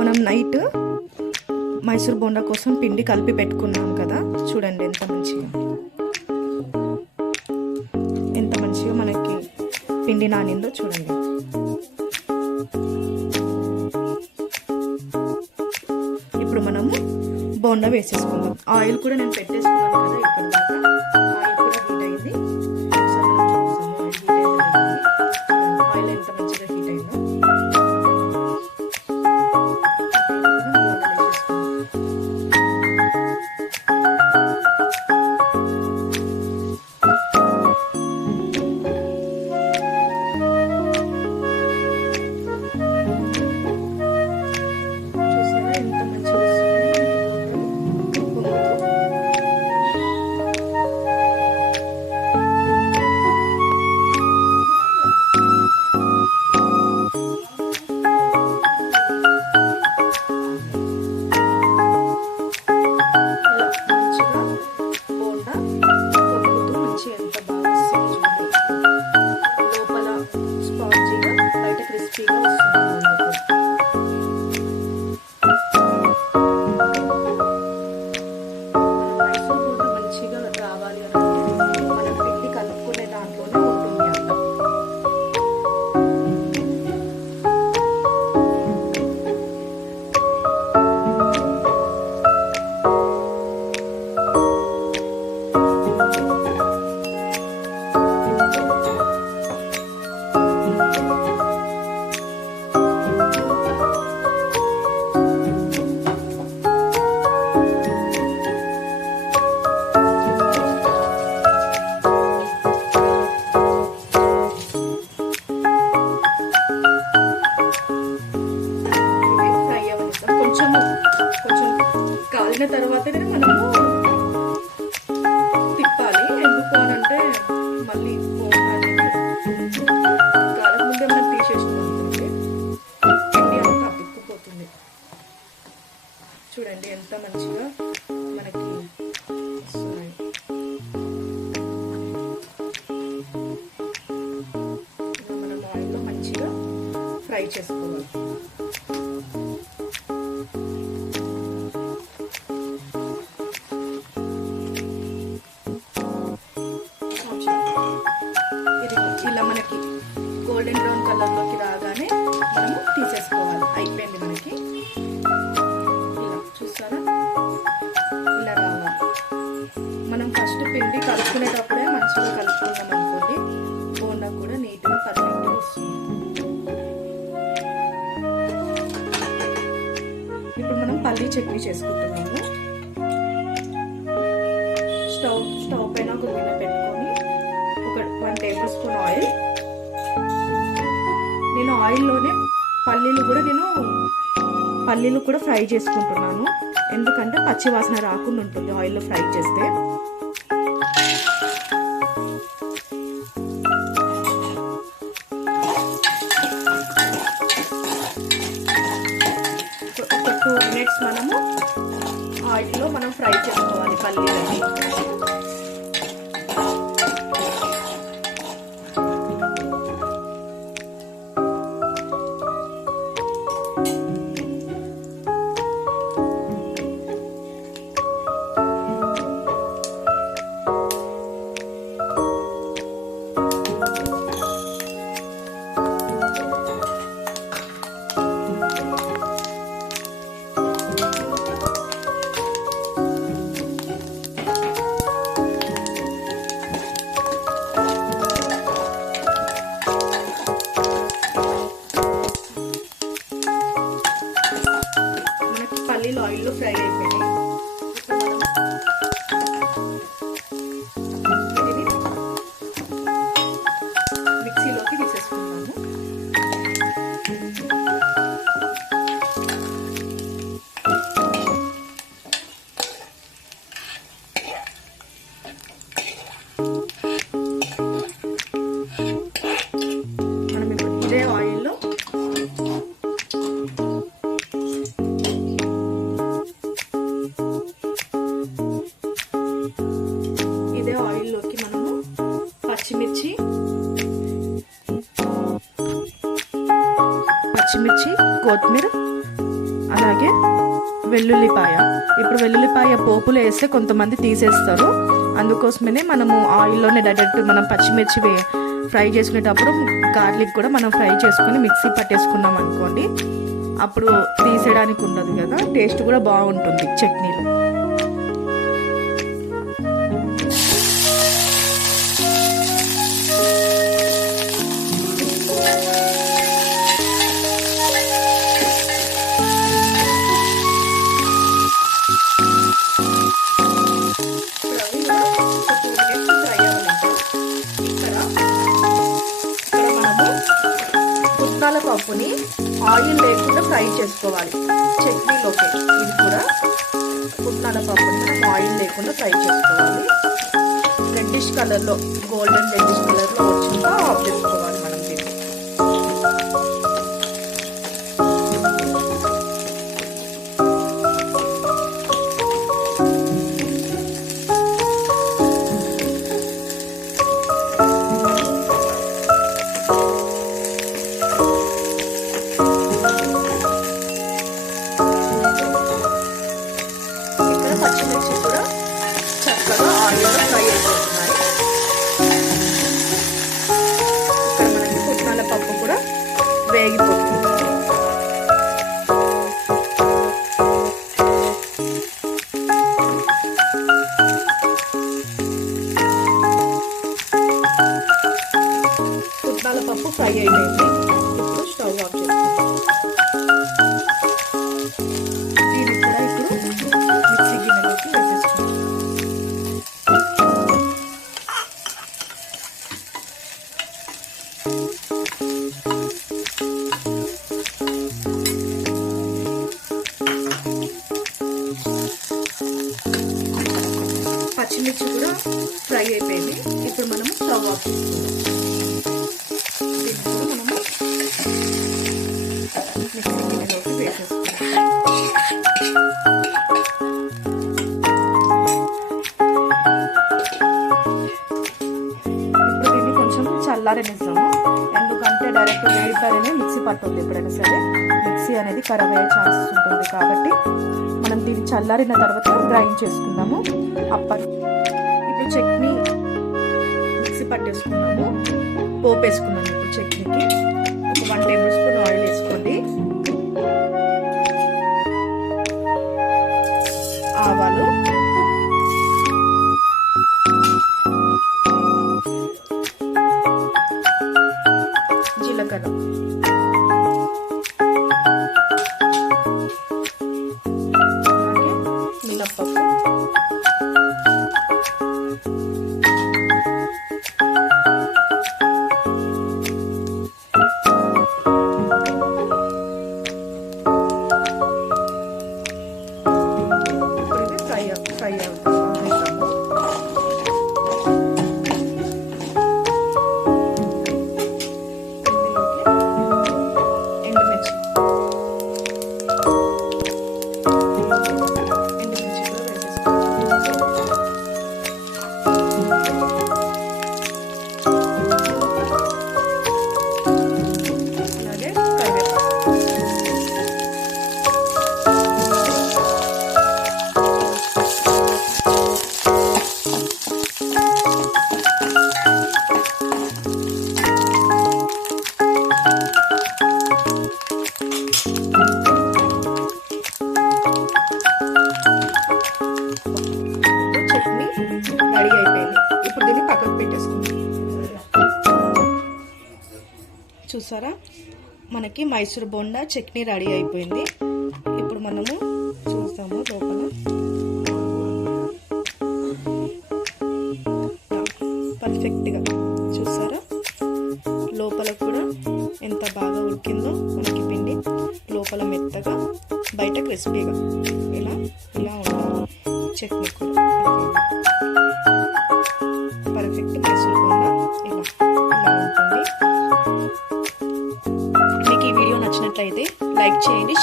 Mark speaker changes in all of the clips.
Speaker 1: మనం నైట్ మైసూర్ బోండా కోసం పిండి కలిపి పెట్టుకున్నాం కదా. చూడండి ఎంత మంచిగా. ఎంత మంచిగా మనకి పిండి నానిందో చూడండి. ఇప్పుడు మనము బోండా వేసేసుకుందాం. ఆయిల్ కూడా నేను పెట్టేసుకున్నాను కదా ఇప్పుడు చూడండి ఎంత మంచిగా మనకి వస్తున్నాయి ఇలా మనం ఆయిల్లో మంచిగా ఫ్రై చేసుకోవాలి. కలుపుకునేటప్పుడే మంచిగా కలుపుకున్నాం అనుకోండి. బోండా కూడా నీట్గా పర్ఫెక్ట్గా వస్తుంది ఇప్పుడు మనం పల్లీ చట్నీ చేసుకుంటున్నాము. స్టవ్ స్టవ్ పైన ఒక గిన్నె పెట్టుకొని ఒక వన్ టేబుల్ స్పూన్ ఆయిల్. నేను ఆయిల్లోనే పల్లీలు కూడా నేను పల్లీలు కూడా ఫ్రై చేసుకుంటున్నాను. ఎందుకంటే పచ్చి వాసన రాకుండా ఉంటుంది ఆయిల్లో ఫ్రై చేస్తే. ఆయిల్లో ఫ్రై అయిపోయినాయి ఇప్పుడు పచ్చిమిర్చి కొత్తిమీర అలాగే వెల్లుల్లిపాయ. ఇప్పుడు వెల్లుల్లిపాయ పోపులో వేస్తే కొంతమంది తీసేస్తారు. అందుకోసమనే మనము ఆయిల్లోనే డైరెక్ట్ మనం పచ్చిమిర్చి వే ఫ్రై చేసుకునేటప్పుడు గార్లిక్ కూడా మనం ఫ్రై చేసుకొని మిక్సీ పట్టేసుకున్నాం అనుకోండి అప్పుడు తీసేయడానికి ఉండదు కదా టేస్ట్ కూడా బాగుంటుంది చట్నీలో. వేసుకోవాలి చట్నీలోకి ఇది కూడా పుట్నాల పప్పుని మనం ఆయిల్ లేకుండా ఫ్రై చేసుకోవాలి. రెడ్డిష్ కలర్లో గోల్డెన్ రెడ్డిష్ కలర్ పచ్చిమిర్చి కూడా ఫ్రై అయిపోయింది. ఇప్పుడు మనము స్టవ్ ఆఫ్ చేసుకుందాం కూడా మనము మిక్సీ గిన్నెలోకి వేసేసుకుందాం ఇప్పుడు దీన్ని కొంచెం చల్లారనిస్తాము ఎందుకంటే డైరెక్ట్ వేడిపోయినే మిక్సీ పట్టుతుంది ఎప్పుడైనా సరే మిక్సీ అనేది ఖరాబ్ అయ్యే ఛాన్సెస్ ఉంటుంది కాబట్టి మనం దీన్ని చల్లారిన తర్వాత గ్రైండ్ చేసుకుందాము అప్పటి చట్నీ మిక్సీ పట్టేసుకున్నాము. పోపు వేసుకున్నాము ఇప్పుడు చట్నీకి. ఒక వన్ టేబుల్ స్పూన్ మనకి మైసూర్ బోండా చట్నీ రెడీ అయిపోయింది. ఇప్పుడు మనము చూస్తాము లోపల. పర్ఫెక్ట్గా. చూసారా? లోపల కూడా ఎంత బాగా ఉడికిందో మనకి పిండి. లోపల మెత్తగా బయట క్రిస్పీగా. ఇలా ఇలా ఉంటుంది చట్నీ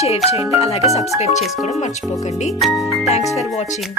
Speaker 1: షేర్ చేయండి. అలాగే సబ్స్క్రైబ్ చేసుకోవడం మర్చిపోకండి. Thanks for watching